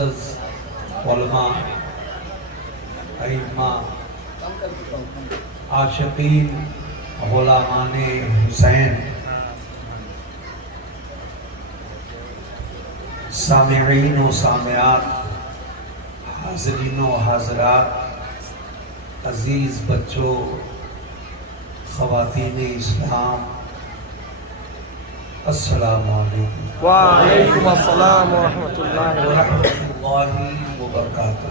معزز علماء، ائمہ، عاشقین غلامان حسین، سامعین و سامعات، حاضرین و حاضرات، عزیز بچوں، خواتین اسلام، السلام علیکم وعلیکم السلام ورحمۃ اللہ وبرکاتہ۔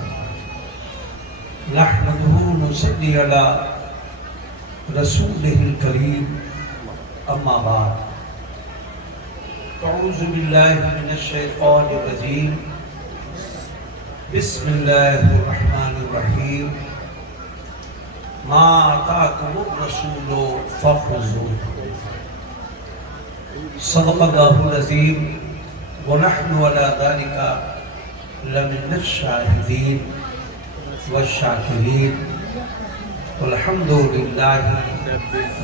نحمدہ نصلی علی رسولہ الکریم، اما بعد، اعوذ باللہ من الشیطان الرجیم، بسم اللہ الرحمن الرحیم، ما آتاکم الرسول فخذوہ، صدق اللہ العظیم، ونحن علی ذلک لمن الشاہدین والشاکرین، والحمد للہ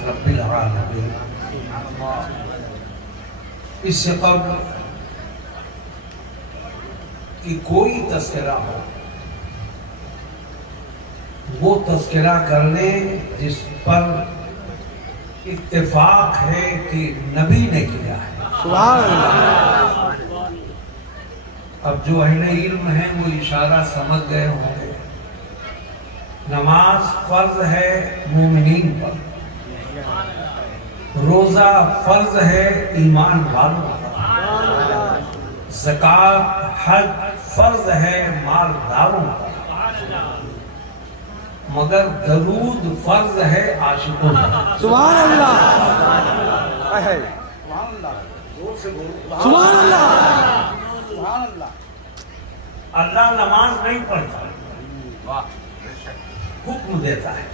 رب العالمین۔ اس سے قبل کہ کوئی تذکرہ ہو، وہ تذکرہ کرنے جس پر اتفاق ہے کہ نبی نے کیا ہے۔ سبحان اللہ۔ اب جو اہل علم ہیں وہ اشارہ سمجھ گئے ہوں گے، نماز فرض ہے مومنین پر، روزہ فرض ہے ایمان والوں پر، زکوٰۃ حج فرض ہے مالداروں پر، مگر درود فرض ہے عاشقوں پر۔ سبحان اللہ۔ سبحان اللہ۔ اللہ نماز نہیں پڑھتا، حکم دیتا ہے،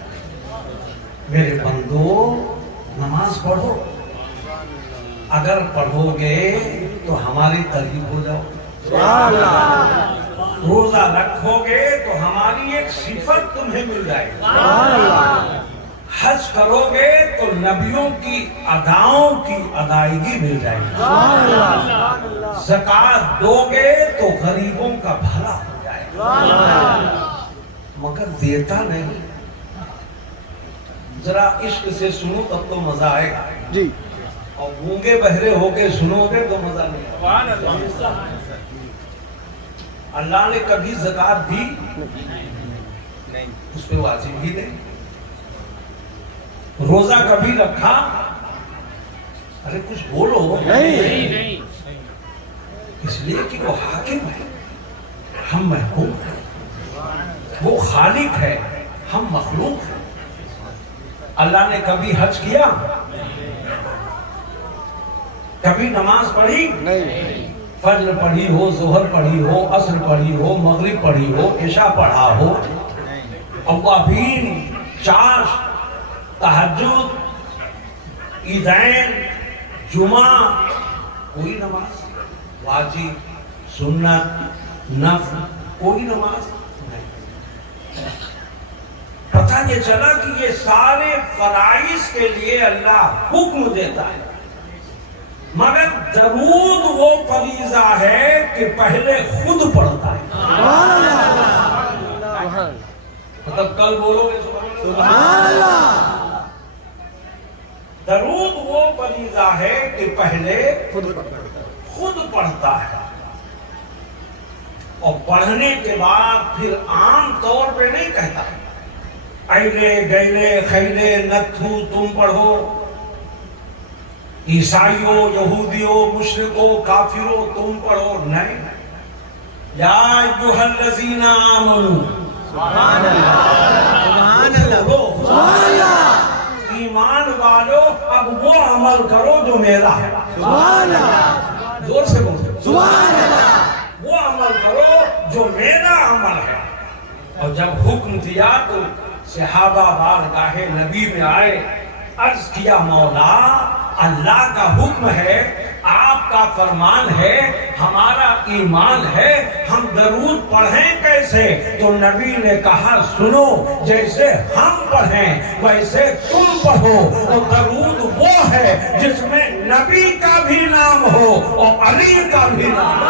میرے بندو نماز پڑھو، اگر پڑھو گے تو ہماری قریب ہو جاؤ، سبحان اللہ۔ روزہ رکھو گے تو ہماری ایک صفت تمہیں مل جائے گی، سبحان اللہ۔ حج کرو گے تو نبیوں کی اداؤں کی ادائیگی مل جائے گی، سبحان اللہ۔ زکوٰۃ دو گے تو غریبوں کا بھلا ہو جائے گا، مگر دیتا نہیں۔ ذرا عشق سے سنو تب تو مزہ آئے گا، جی اور گونگے بہرے ہو کے سنو گے تو مزہ نہیں آئے گا۔ اللہ نے کبھی زکوٰۃ دی؟ اس پہ واجب ہی نہیں۔ روزہ کبھی رکھا؟ ارے کچھ بولو۔ نہیں۔ اس لیے کہ وہ حاکم ہے، ہم محکوم ہیں، وہ خالق ہے، ہم مخلوق ہیں۔ اللہ نے کبھی حج کیا؟ کبھی نماز پڑھی؟ نہیں۔ فجر پڑھی ہو، ظہر پڑھی ہو، عصر پڑھی ہو، مغرب پڑھی ہو، عشاء پڑھا ہو، اوابین، چاش، تہجد، عیدین، جمعہ، کوئی نماز واجب، سنت، نفل، کوئی نماز نہیں۔ پتہ یہ چلا کہ یہ سارے فرائض کے لیے اللہ حکم دیتا ہے، مگر درود وہ فریضہ ہے کہ پہلے خود پڑھتا ہے۔ مطلب کل بولو گے سبحان اللہ۔ درود وہ فریضہ ہے کہ پہلے خود پڑھتا ہے، اور پڑھنے کے بعد پھر عام طور پہ نہیں کہتا ایلے گیلے خیلے نتھو تم پڑھو، عیسائیوں، یہودیوں، مشرکوں، کافروں تم پڑھو، نہیں۔ یا ایھا الذین آمنوا، سبحان اللہ۔ سبحان اللہ، ایمان والو اب وہ عمل کرو جو میرا ہے۔ سبحان اللہ۔ زور سے بولو، سبحان اللہ۔ وہ عمل کرو جو میرا عمل ہے۔ اور جب حکم دیا تو صحابہ بارگاہ نبی میں آئے، عرض کیا مولا اللہ کا حکم ہے، آپ کا فرمان ہے، ہمارا ایمان ہے، ہم درود پڑھیں کیسے؟ تو نبی نے کہا سنو، جیسے ہم پڑھیں ویسے تم پڑھو۔ تو درود وہ ہے جس میں نبی کا بھی نام ہو اور علی کا بھی نام ہو۔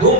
2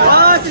5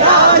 5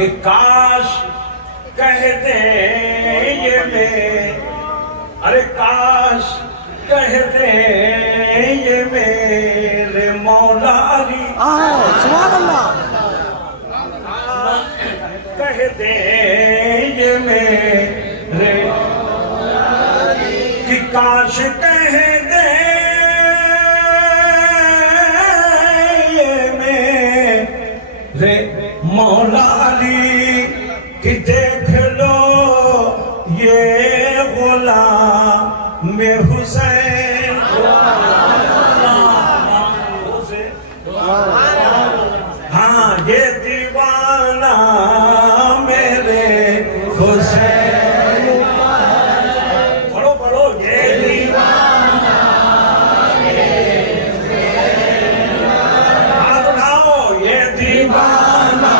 کہ کاش کہتے یہ میں، ارے کاش کہتے یہ میرے مولا علی، سبحان اللہ، کہتے یہ میرے، کہ کاش کہتے یہ میرے مولا علی، کہ دیکھ لو یہ غلام حسین، ہاں یہ دیوانہ میرے حسین، پڑھو پڑھو، یہ دیوانہ میرے حسین، ہاتھ اٹھاؤ، یہ دیوانہ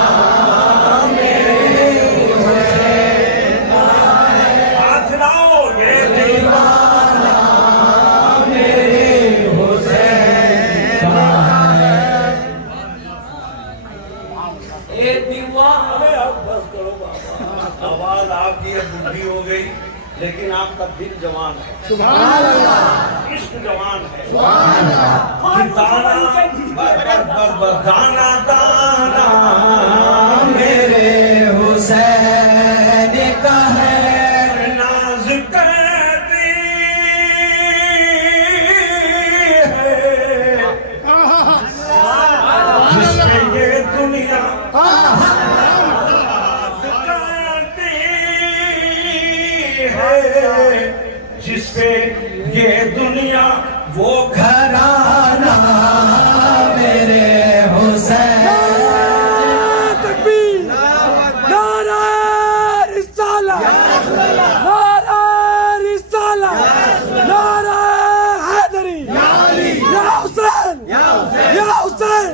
میرے حسین، ہاتھ اٹھاؤ، یہ دیوانہ میرے حسین، اے دیوانہ، اب بس کرو بابا، آواز آپ کی اب بڈھی ہو گئی لیکن آپ کا دل جوان ہے، سبحان اللہ، عشق جوان ہے، فاروق دانا بس دانا دانا میرے حسین کا ہے ناز کرتی ہے، جس پہ یہ دنیا ناز کرتی ہے، جس پہ یہ دنیا وہ گھرانہ میرے حسین، تکبیر، نعرہ رسالت، نعرہ رسالت، نعرہ حیدری، یا حسین، یا حسین،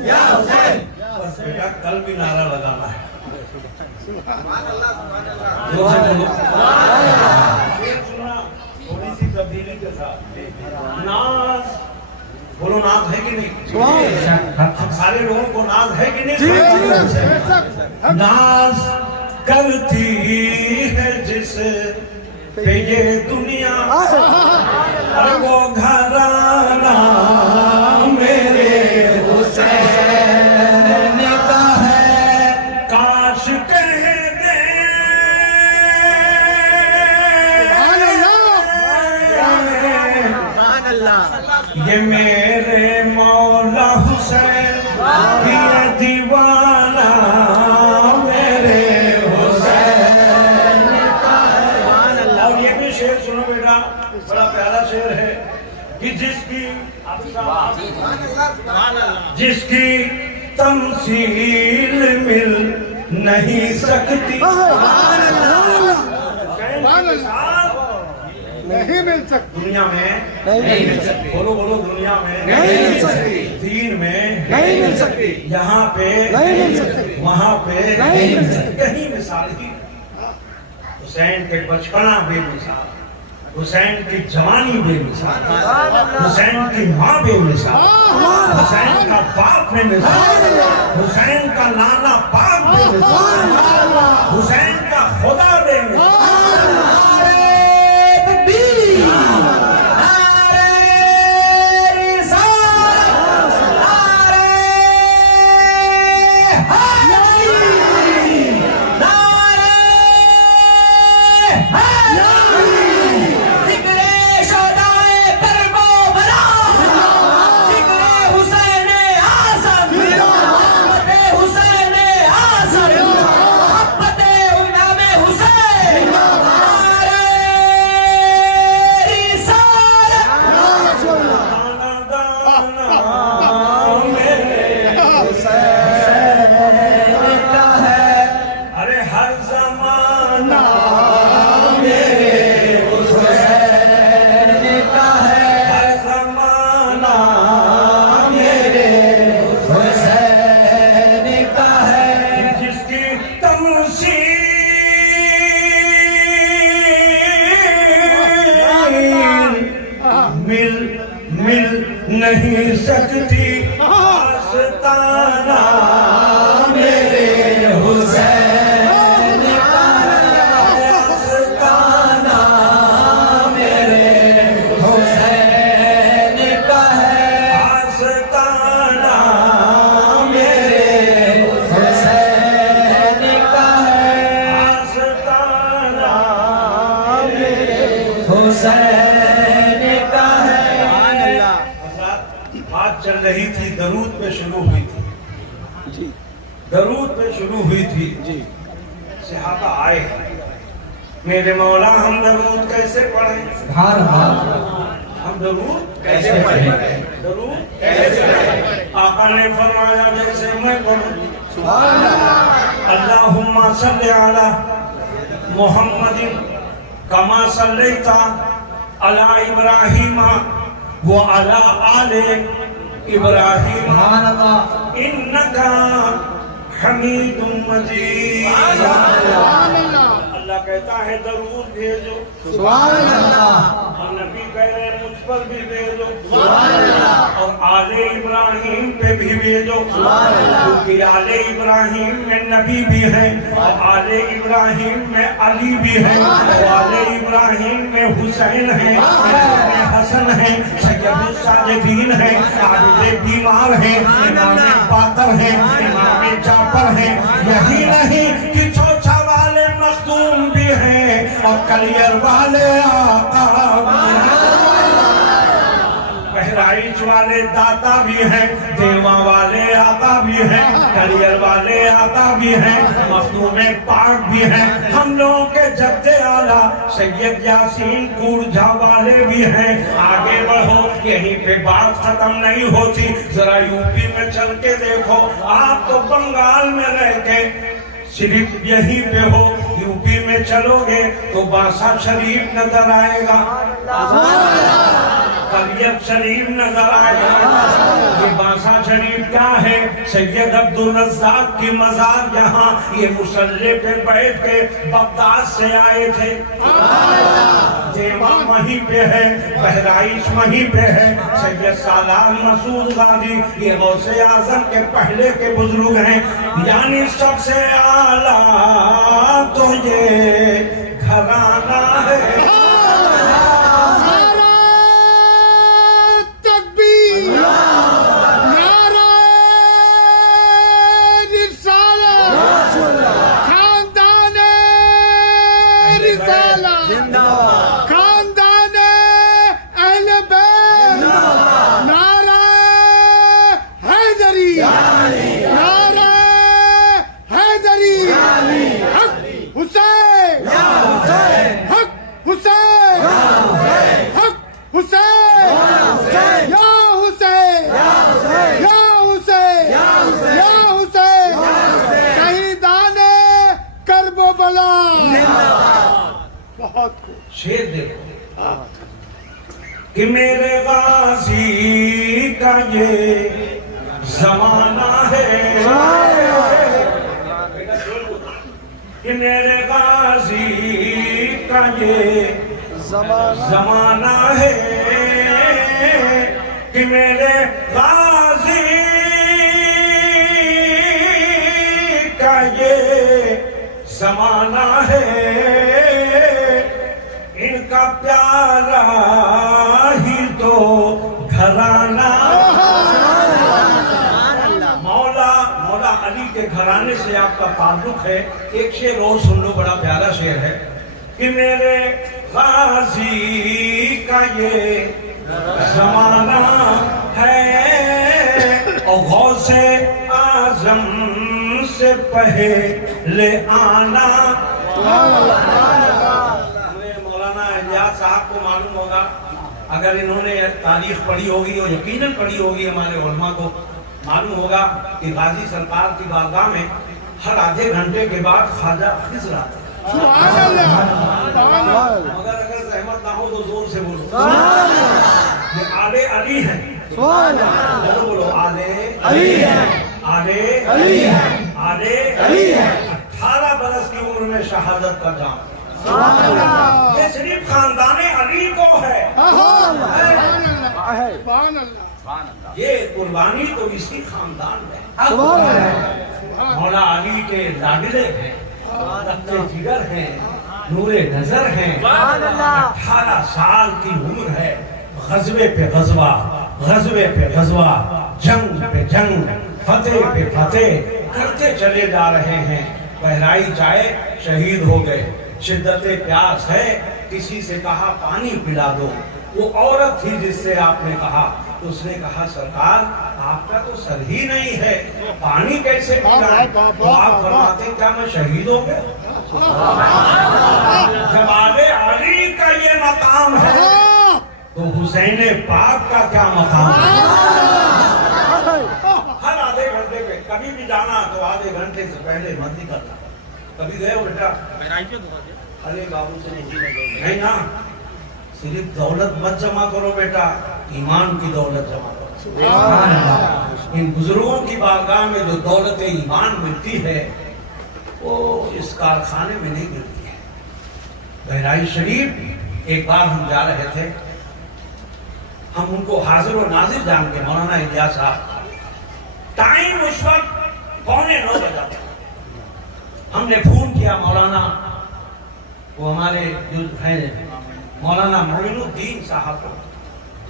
بس بیٹا کل بھی نعرہ لگانا ہے، زور سے بولو، ایک سنا تھوڑی سی تبدیلی کے ساتھ، ناز، بولو ناز ہے کہ نہیں؟ ہم سارے لوگوں کو ناز ہے کہ نہیں؟ ناز کرتی ہے جس پہ یہ دنیا، ارے وہ گھرانہ میرے حسین کا ہے، کاش کہہ دے یہ میرے مولا حسین، یہ دیوانہ میرے حسین کا ہے، اور یہ بھی شعر سنو بیٹا، بڑا پیارا شعر ہے، کہ جس کی تمثیل مل نہیں سکتی، نہیں مل سکتی، دنیا میں نہیں مل سکتی، بولو بولو، دنیا میں نہیں مل سکتی، دین میں نہیں مل سکتی، یہاں پہ نہیں مل سکتی، وہاں پہ نہیں مل سکتی، کہیں مثال ہی، حسین کے بچپنا بے مثال، حسین کی جوانی بے مثال، حسین کی ماں بے مثال، حسین کا باپ بے مثال، حسین کا نانا باپ بے مثال، حسین کا خدا بے مثال، مل نہیں سکتی آستانہ میرے حسین حسین کا ہے. بات چل رہی تھی، درود پہ شروع ہوئی تھی، جی درود پہ شروع ہوئی تھی. جی صحابہ آئے، میرے مولا ہم درود کیسے پڑھیں؟ سبحان اللہ. ہم درود کیسے پڑھیں؟ درود کیسے پڑھیں؟ آقا نے فرمایا جیسے میں پڑھوں. سبحان اللہ. اللہم صلی علی محمد کما صلیت علی ابراہیم وعلی آل ابراہیم سبحان اللہ. انکا حمید مجید. سبحان اللہ. اللہ کہتا ہے درود بھیجو، سبحان اللہ. اور نبی کہہ رہے ہیں مجھ پر بھی بھیجو، سبحان اللہ. اور آل ابراہیم پہ بھی بھیجو، کیونکہ آل ابراہیم میں نبی بھی ہے، اور آل ابراہیم میں علی بھی ہے، اور آل ابراہیم میں حسین ہے، میں حسن ہے، سید الصالحین ہے، عابد بیمار ہے، امام باقر ہے، امام جعفر ہے. یہی نہیں کہ چوچا والے مخدوم بھی ہیں اور کلیر والے آقا بھی ہیں، بہرائچ والے داتا بھی ہیں، دیوا والے آقا بھی ہیں، کلیر والے آقا بھی ہیں، مخدوم پاک بھی ہیں. ہم لوگوں کے جد اعلیٰ سید یاسین کورجھا والے بھی ہیں. آگے بڑھو، یہیں پہ بات ختم نہیں ہوتی. ذرا یوپی میں چل کے دیکھو، آپ تو بنگال میں رہ کے صرف یہیں پہ ہو، یوپی میں چلو گے تو باسا شریف نظر آئے گا، طبیعت شریف نظر آئے گا. یہ باسا شریف کیا ہے؟ سید عبدالرزاق کی مزار یہاں، یہ مصلی پہ بیٹھ کے بغداد سے آئے تھے. دیوان وہیں پہ ہے، بہرائچ وہیں پہ ہے. سید سالار مسعود غازی یہ غوث اعظم کے پہلے کے بزرگ ہیں. یعنی سب سے اعلیٰ تو یہ گھرانہ ہے. شیر دیکھو کہ میرے غازی کا یہ زمانہ ہے، کہ میرے غازی کا یہ زمانہ ہے، کہ میرے غازی کا یہ زمانہ ہے. ان کا پیارا ہی تو گھرانہ. مولا علی کے گھرانے سے آپ کا تعلق ہے. ایک شعر اور سن لو، بڑا پیارا شعر ہے کہ میرے غازی کا یہ زمانہ ہے، اور غوث اعظم سے پہلے آنا. صاحب کو معلوم ہوگا، اگر انہوں نے تاریخ پڑھی ہوگی اور یقیناً پڑھی ہوگی، ہمارے علماء کو معلوم ہوگا کہ غازی سرکار کی بارگاہ میں ہر آدھے گھنٹے کے بعد خواجہ خضر آتے ہیں. مگر اگر زحمت نہ ہو تو زور سے بولو، یہ آلے علی ہیں. بولو آلے علی ہیں، آلے علی ہیں، آلے علی ہیں. 18 برس کی عمر میں شہادت کا جام. یہ صرف خاندان علی کو ہے. یہ قربانی تو اسی خاندان میں. مولا علی کے لاڈلے ہیں، رکھتے جگر ہیں، نور نظر ہیں. 18 سال کی عمر ہے، غزوے پہ غزوہ، غزوے پہ غزوہ، جنگ پہ جنگ، فتح پہ فتح کرتے چلے جا رہے ہیں. بہرائچ آئے، شہید ہو گئے. شدت پیاس ہے کسی سے کہا پانی پلا دو، وہ عورت تھی جس سے آپ نے کہا، تو اس نے کہا سرکار آپ کا تو سر ہی نہیں ہے، پانی کیسے پلائیں؟ تو آپ فرماتے ہیں کیا میں شہید ہو گیا؟ جب آگے علی کا یہ مقام ہے تو حسین پاک کا کیا مقام ہے؟ ہر آدھے گھنٹے پہ کبھی بھی جانا تو آدھے گھنٹے سے پہلے مت نکلنا۔ کبھی گئے ہو بیٹا؟ ارے بابو سے نہیں نا، صرف دولت مت جمع کرو بیٹا، ایمان کی دولت جمع کرو۔ ان بزرگوں کی بارگاہ میں جو دولت ایمان ملتی ہے وہ اس کارخانے میں نہیں ملتی ہے۔ بہرائچ شریف ایک بار ہم جا رہے تھے، ہم ان کو حاضر و ناظر جان کے، مولانا الیاس صاحب، ٹائم اس وقت 8:45 بجا تھا۔ ہم نے فون کیا مولانا، وہ ہمارے جو ہیں مولانا معین الدین صاحب کو،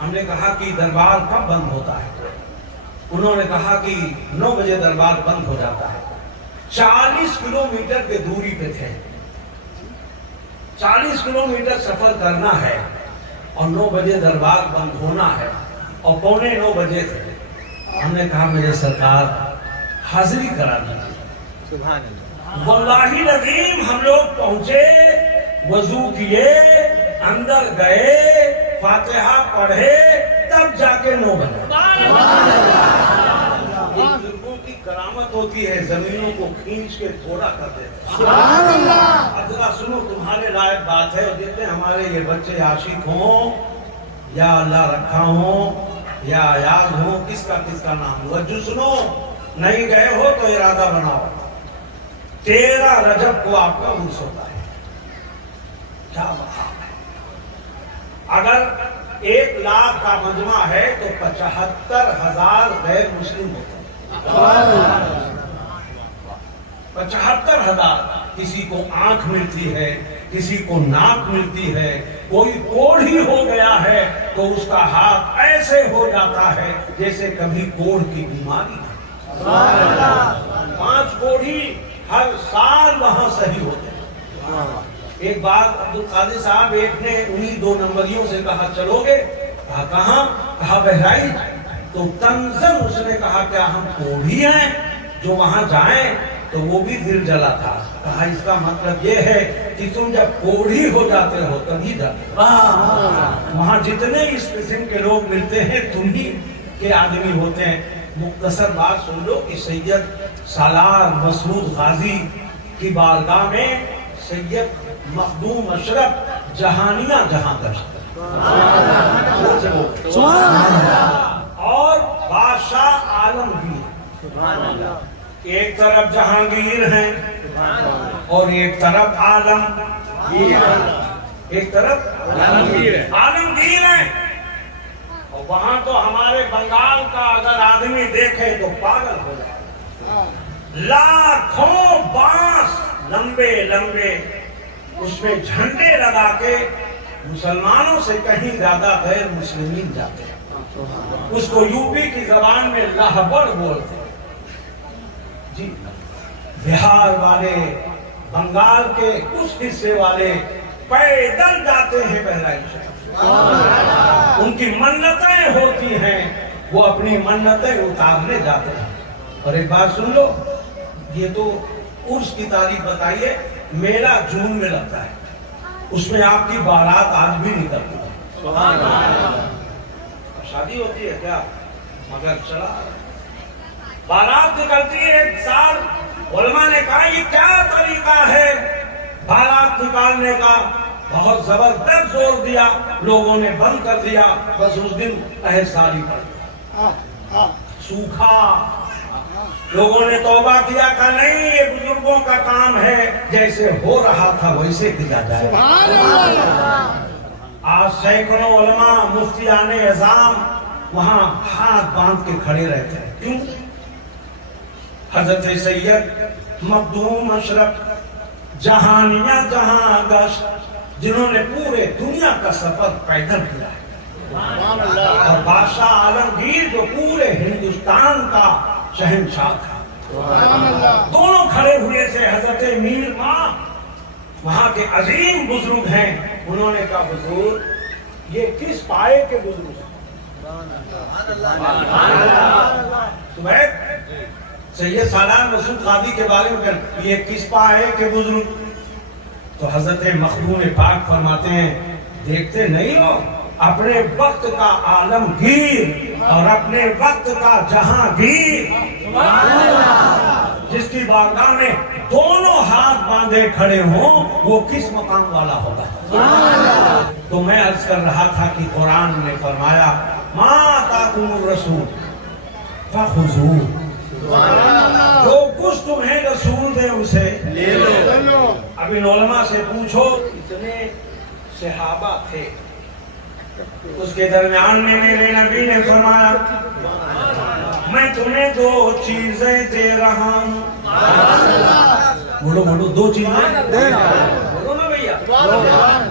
ہم نے کہا کہ دربار کب بند ہوتا ہے؟ انہوں نے کہا کہ 9 بجے دربار بند ہو جاتا ہے۔ 40 کلومیٹر کے دوری پہ تھے، 40 کلومیٹر سفر کرنا ہے اور 9 بجے دربار بند ہونا ہے اور 8:45 بجے تھے۔ ہم نے کہا میرے سرکار حاضری کرا دیجیے۔ سبحان اللہ۔ واللہ العظیم ہم لوگ پہنچے، وضو کیے، اندر گئے، فاتحہ پڑھے، تب جا کے 9 بجے۔ بزرگوں کی کرامت ہوتی ہے، زمینوں کو کھینچ کے تھوڑا کر دیتے ہیں۔ ذرا سنو، تمہارے لائق بات ہے، جتنے ہمارے یہ بچے عاشق ہوں یا اللہ رکھا ہوں یا یاد ہوں، کس کا نام ہوا، جو سنو نہیں گئے ہو تو ارادہ بناؤ، 13 رجب کو آپ کا عرس ہوتا ہے۔ کیا مقام ہے! اگر 1 لاکھ کا مجمع ہے تو 75,000 غیر مسلم ہوتے ہیں۔ 75,000۔ کسی کو آنکھ ملتی ہے، کسی کو ناک ملتی ہے، کوئی کوڑ ہی ہو گیا ہے تو اس کا ہاتھ ایسے ہو جاتا ہے جیسے کبھی کوڑ کی بیماری ہے۔ 5 کوڑھی ہر سال وہاں صحیح ہوتے ہیں۔ ایک بات عبدالقادر صاحب ایک نے انہی 2 نمبریوں سے کہا چلو گے؟ کہا کہاں؟ کہا بہرائچ۔ تو تنزل اس نے کہا کیا ہم کوڑھی ہیں جو وہاں جائیں؟ تو وہ بھی دل جلا تھا۔ کہا اس کا مطلب یہ ہے کہ تم جب کوڑھی ہو جاتے ہو تبھی جاتے ہو۔ وہاں جتنے اس قسم کے لوگ ملتے ہیں تم ہی کے آدمی ہوتے ہیں۔ مختصر بات سن لو کہ سید سالار مسعود غازی کی بارگاہ میں سید مخدوم اشرف جہانیاں جہاں گشت اور بادشاہ عالمگیر، ایک طرف جہانگیر ہیں اور ایک طرف عالمگیر، ایک طرف عالمگیر ہیں۔ اور وہاں تو ہمارے بنگال کا اگر آدمی دیکھے تو پاگل ہو جائے، لاکھوں بانس لمبے لمبے، اس میں جھنڈے لگا کے مسلمانوں سے کہیں زیادہ غیر مسلمین جاتے ہیں۔ اس کو یوپی کی زبان میں لاہور بولتے ہیں جی۔ بہار والے، بنگال کے اس حصے والے پیدل جاتے ہیں بہرائچ شریف، ان کی منتیں ہوتی ہیں، وہ اپنی منتیں اتارنے جاتے ہیں۔ اور ایک بات سن لو، یہ تو عرس کی تاریخ بتائیے، میلہ جون میں لگتا ہے، اس میں آپ کی بارات آج بھی نکلتی ہے۔ شادی ہوتی ہے کیا؟ مگر چلا بارات نکلتی ہے ایک سال۔ علماء نے کہا یہ کیا طریقہ ہے بارات نکالنے کا؟ بہت زبردست زور دیا، لوگوں نے بند کر دیا، بس اس دن احساری پڑ گیا، سوکھا۔ لوگوں نے توبہ کیا کہ نہیں یہ بزرگوں کا کام ہے، جیسے ہو رہا تھا ویسے کیا جائے۔ آج سینکڑوں علماء مفتیان اعظام وہاں ہاتھ باندھ کے کھڑے رہتے ہیں، کیوں؟ حضرت سید مخدوم اشرف جہانیاں جہاں گشت، جنہوں نے پورے دنیا کا سفر پیدل کیا ہے، اور بادشاہ عالمگیر جو پورے ہندوستان کا شہنشاہ تھا، دونوں کھڑے ہوئے سے حضرت میر ماں وہاں کے عظیم بزرگ ہیں، انہوں نے کہا حضور یہ کس پائے کے بزرگ ہیں؟ سید سالار مسعود قادری کے بارے میں کہا یہ کس پائے کے بزرگ؟ تو حضرت مخدوم پاک فرماتے ہیں دیکھتے نہیں ہو اپنے وقت کا عالمگیر اور اپنے وقت کا جہانگیر جس کی بارگاہ میں دونوں ہاتھ باندھے کھڑے ہوں وہ کس مقام والا ہوگا؟ تو میں عرض کر رہا تھا کہ قرآن نے فرمایا ما آتاکم الرسول فخذوہ، جو کچھ تمہیں رسول دے اسے لے لو۔ اب ان علماء سے پوچھو اتنے صحابہ تھے، اس کے درمیان میں میرے نبی نے فرمایا میں تمہیں دو چیزیں دے رہا ہوں۔ بولو بولو، دو چیزیں بولو نا بھیا۔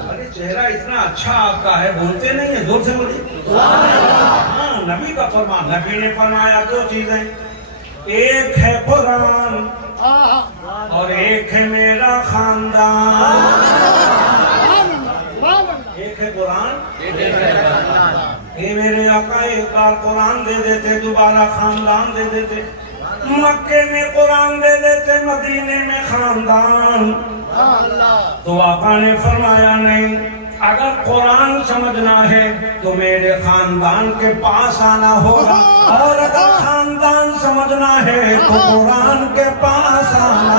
ارے چہرہ اتنا اچھا آپ کا ہے، بولتے نہیں ہیں، زور سے بولیے۔ ہاں نبی کا فرمان، نبی نے فرمایا دو چیزیں، ایک ہے قرآن اور ایک ہے میرا خاندان۔ ایک ہے قرآن، اے میرے آقا ایک بار قرآن دے دیتے دوبارہ خاندان دے دیتے، مکے میں قرآن دے دیتے مدینے میں خاندان۔ تو آقا نے فرمایا نہیں، اگر قرآن سمجھنا ہے تو میرے خاندان کے پاس آنا ہوگا، اور اگر خاندان سمجھنا ہے تو قرآن کے پاس آنا۔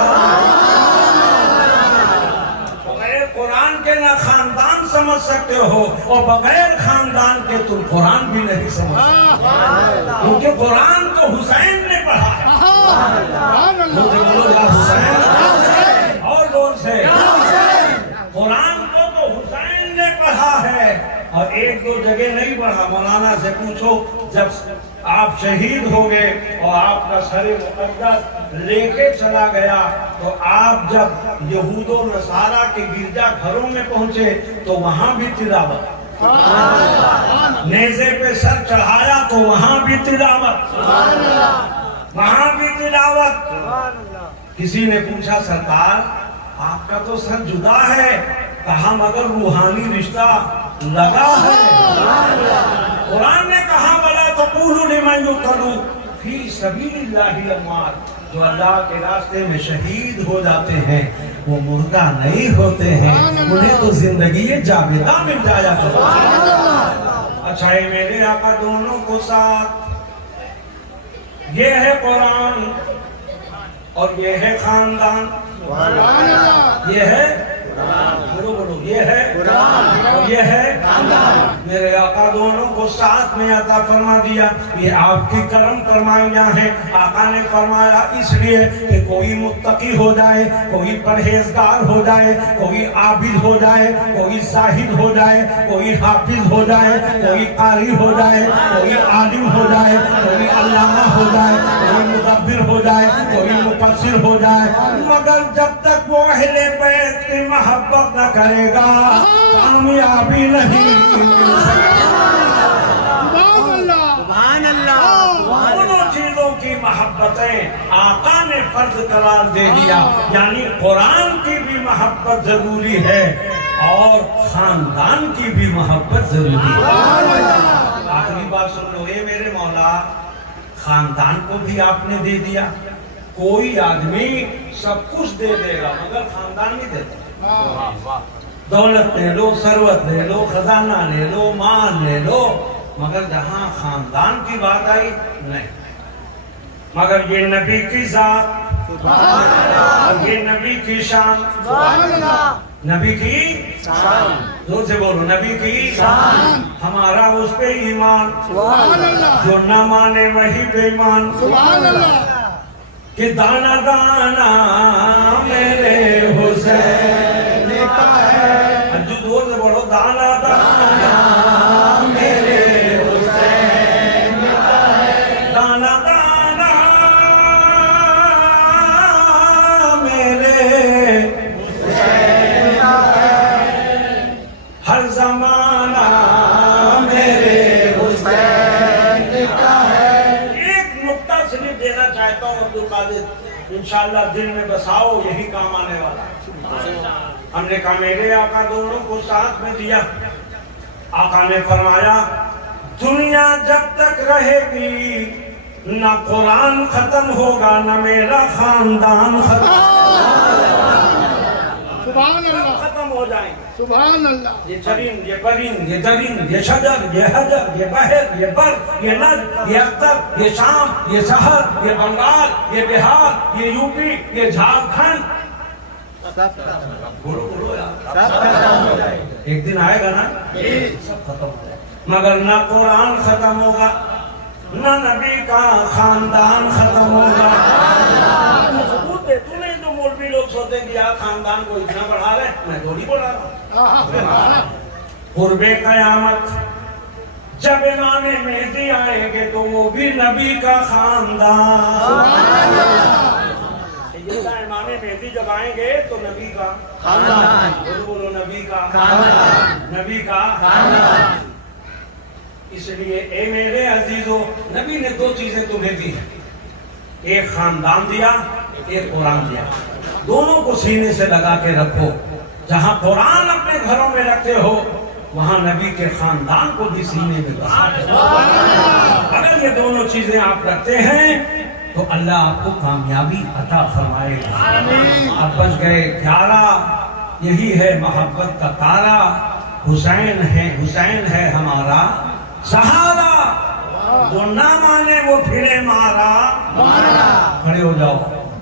بغیر قرآن کے نہ خاندان سمجھ سکتے ہو اور بغیر خاندان کے تم قرآن بھی نہیں سمجھ سکتے، کیونکہ قرآن تو حسین نے پڑھا ہے۔ حسین اور دور سے قرآن کو تو حسین نے پڑھا ہے، اور ایک دو جگہ نہیں پڑھا۔ مولانا سے پوچھو جب آپ شہید ہو گئے اور آپ کا سر مقدس لے کے چلا گیا تو آپ جب یہود و نصارہ کے گرجا گھروں میں پہنچے تو وہاں بھی تلاوت، نیزے پہ سر چڑھایا تو وہاں بھی تلاوت، وہاں بھی تلاوت۔ کسی نے پوچھا سرکار آپ کا تو سر جدا ہے، کہا مگر روحانی رشتہ لگا ہے۔ قرآن نے کہا وَلَا تَقُولُوا لِمَنْ يُقْتَلُ فِي سَبِيلِ اللَّهِ الْأَمْوَاتُ، جو اللہ کے راستے میں شہید ہو جاتے ہیں وہ مردہ نہیں ہوتے ہیں، انہیں تو زندگی جاویدہ مل جایا کرتی ہے۔ اچھا ہے میرے آقا دونوں کو ساتھ، یہ ہے قرآن اور یہ ہے خاندان، یہ ہے بولو بولو، یہ ہے قرآن اور یہ ہے خاندان۔ میرے آقا دونوں کو ساتھ میں عطا فرما دیا، یہ آپ کی کرم فرمائیاں ہیں۔ آقا نے فرمایا اس لیے کہ کوئی متقی ہو جائے، کوئی پرہیزگار ہو جائے، کوئی عابد ہو جائے، کوئی زاہد ہو جائے، کوئی حافظ ہو جائے، کوئی قاری ہو جائے، کوئی عالم ہو جائے، کوئی علامہ ہو جائے، کوئی مدبر ہو جائے، کوئی مفسر ہو جائے، مگر جب تک وہ اہل بیت کی محبت نہ کرے گا کامیابی نہیں۔ دونوں چیزوں کی محبتیں آقا نے فرض قرار دے دیا، یعنی قرآن کی بھی محبت ضروری ہے اور خاندان کی بھی محبت ضروری ہے۔ آخری بات سن لو، اے میرے مولا خاندان کو بھی آپ نے دے دیا۔ کوئی آدمی سب کچھ دے دے گا مگر خاندان نہیں دیتا، دولت لے لو، ثروت لے لو، خزانہ لے لو، مال لے لو، مگر جہاں خاندان کی بات آئی نہیں۔ مگر یہ نبی کی ذات اور یہ نبی کی شان، نبی کی شان، زور سے بولو، نبی کی شان، ہمارا اس پہ ایمان، جو نہ مانے وہی بے ایمان۔ کہ دانا دانا میرے حسین کا ہے، جو زور سے بولو، دانا دانا میرے حسین کا ہے، دانا دانا میرے حسین کا ہے، ہر زمانہ میرے حسین کا ہے۔ ایک نقطہ صرف دینا چاہتا ہوں عبدالقادر، انشاءاللہ دل میں بساؤ، یہی کام آنے والا ہے۔ ہم نے کہا میرے آقا دونوں کو ساتھ میں دیا. آقا نے فرمایا دنیا جب تک رہے گی نہ قرآن ختم ہوگا نہ میرا خاندان سبحان اللہ ختم ہو جائیں گے. سبحان اللہ یہ چرند، یہ پرند، یہ درند، یہ شجر، یہ حجر، یہ بحر، یہ بر، یہ نجم، یہ اختر، یہ شام، یہ سحر، یہ بنگال، یہ بہار، یہ یو پی، یہ جھارکھنڈ. سب ختم بولو بولو یار. سب ختم ہو جائے گا. ایک دن آئے گا نا سب ختم ہو جائے گا. مگر نہ قرآن ختم ہوگا نہ نبی کا خاندان ختم ہوگا. ثبوت ہے. تو نہیں تو مولوی لوگ سوچتے کہ یار خاندان کو اتنا بڑھا رہے ہیں. میں تھوڑی بڑھا رہا ہوں. قرب قیامت جب امام مہدی آئیں گے تو وہ بھی نبی کا خاندان. سیدنا امام مہدی جب آئیں گے تو نبی کا خاندان. بولو نبی کا خاندان. نبی کا. اس لیے اے میرے عزیزو نبی نے دو چیزیں تمہیں دی ہیں. ایک خاندان دیا، ایک قرآن دیا. دونوں کو سینے سے لگا کے رکھو. جہاں قرآن اپنے گھروں میں رکھتے ہو وہاں نبی کے خاندان کو بھی سینے میں بسا دو. اگر یہ دونوں چیزیں آپ رکھتے ہیں تو اللہ آپ کو کامیابی عطا فرمائے گا. آپ بچ گئے 11. یہی ہے محبت کا تارا. حسین ہے ہمارا سہارا. جو نہ مانے وہ پھرے مارا. کھڑے ہو جاؤ.